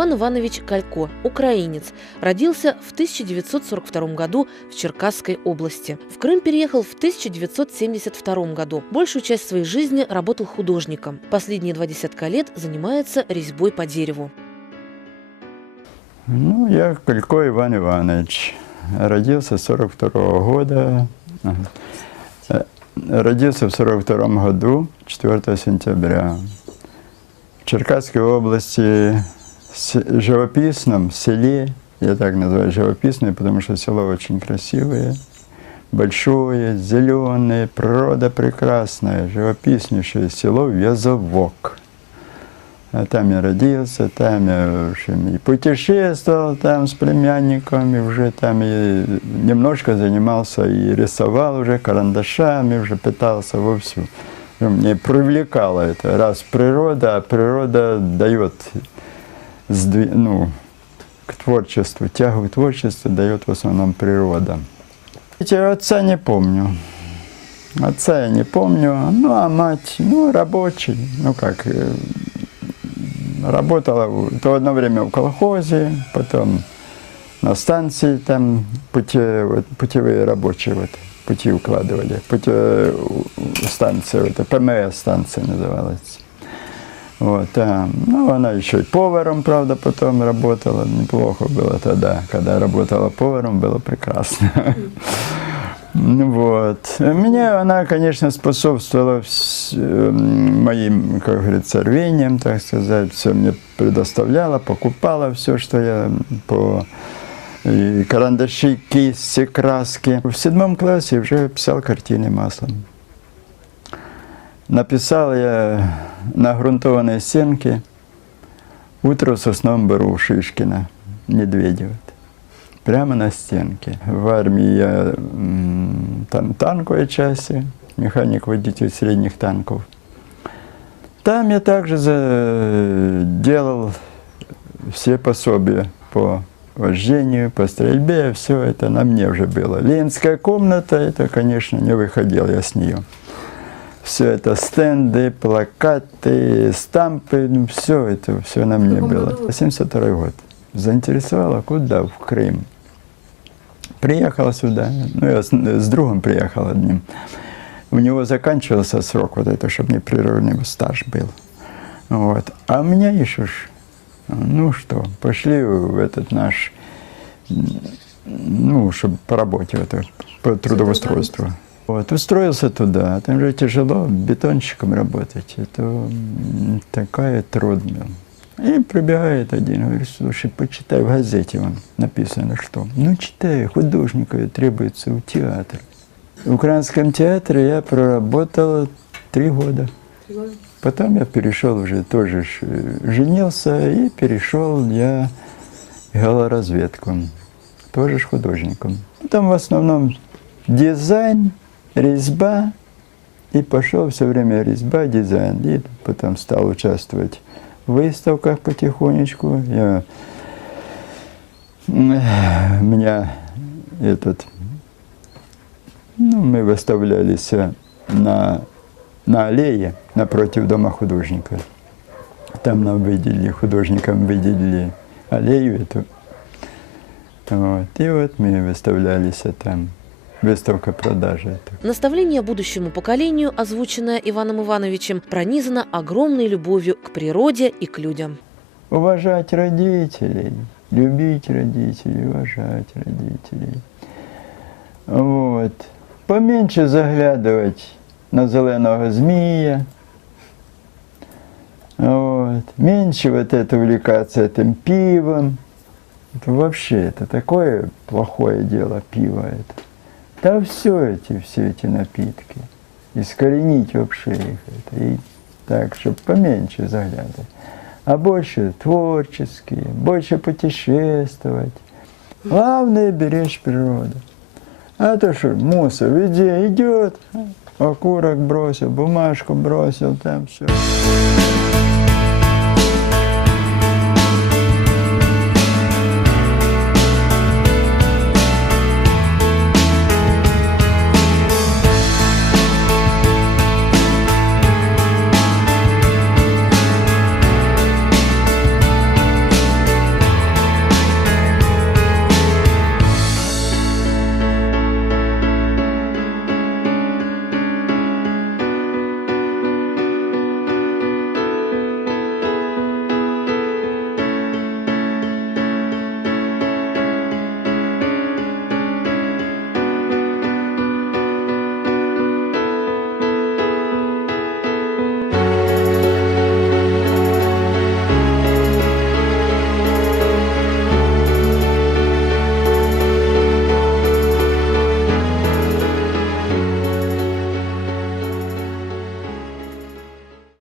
Иван Иванович Калько, украинец, родился в 1942 году в Черкасской области. В Крым переехал в 1972 году. Большую часть своей жизни работал художником. Последние два десятка лет занимается резьбой по дереву. Ну, я Колько Иван Иванович. Родился 42 года. Родился в 42 году, 4 сентября. В Черкасской области, живописном селе, я так называю живописное, потому что село очень красивое, большое, зеленое, природа прекрасная, живописнейшее село Вязовок. А там я родился, там я в общем, и путешествовал там с племянниками, уже там и немножко занимался и рисовал уже карандашами, уже пытался вовсю. Мне привлекало это. Раз природа, а природа дает ну, к творчеству, тягу к творчеству дает в основном природа. Отца не помню. Отца я не помню. Ну, а мать, ну, рабочий. Ну, как, э, работала то одно время в колхозе, потом на станции там пути, вот, путевые рабочие вот, пути укладывали. Пути, станция, вот, ПМС станция называлась. Вот, там. Ну, она еще и поваром, правда, потом работала. Неплохо было тогда. Когда работала поваром, было прекрасно. Вот. Мне она, конечно, способствовала эм, моим, как говорится, рвением, так сказать. Все мне предоставляла, покупала все, что я по и карандаши, кисти, краски. В седьмом классе уже писал картины маслом. Написал я на грунтованной стенке «Утро в сосном беру Шишкина, Медведева». Прямо на стенке. В армии я там танковой части, механик-водитель средних танков. Там я также за- делал все пособия по вождению, по стрельбе, все это на мне уже было. Ленинская комната, это, конечно, не выходил я с нее. Все это стенды, плакаты, стампы, ну, все это, все на мне было. году? 72 год. Заинтересовало, куда? В Крым. Приехал сюда, ну, я с, с другом приехал одним. У него заканчивался срок вот это, чтобы непрерывный стаж был. Вот. А меня еще ж, ну что, пошли в этот наш, ну, чтобы по работе, вот, так, по трудоустройству. Вот, устроился туда, а там же тяжело бетонщиком работать, это такая труд был. И прибегает один, говорит, слушай, почитай в газете, вон написано что. Ну, читай, художнику требуется в театр. В Украинском театре я проработал три года. Потом я перешел уже тоже э, женился и перешел я голоразведку. Тоже художником. Там в основном дизайн, резьба. И пошел все время резьба, дизайн. И потом стал участвовать в выставках потихонечку. Я, м, меня этот, ну, мы выставлялись на, на аллее напротив дома художника. Там нам выделили, художникам выделили аллею эту. Вот. И вот мы выставлялись там. Выставка продажи. Наставление будущему поколению, озвученное Иваном Ивановичем, пронизано огромной любовью к природе и к людям. Уважать родителей, любить родителей, уважать родителей. Вот. Поменьше заглядывать на зеленого змея. Вот. Меньше вот это увлекаться этим пивом. Это вообще это такое плохое дело пиво это. Да все эти, все эти напитки. Искоренить вообще их. Это. И так, чтобы поменьше заглядывать. А больше творческие, больше путешествовать. Главное беречь природу. А то что, мусор везде идет, окурок бросил, бумажку бросил, там все.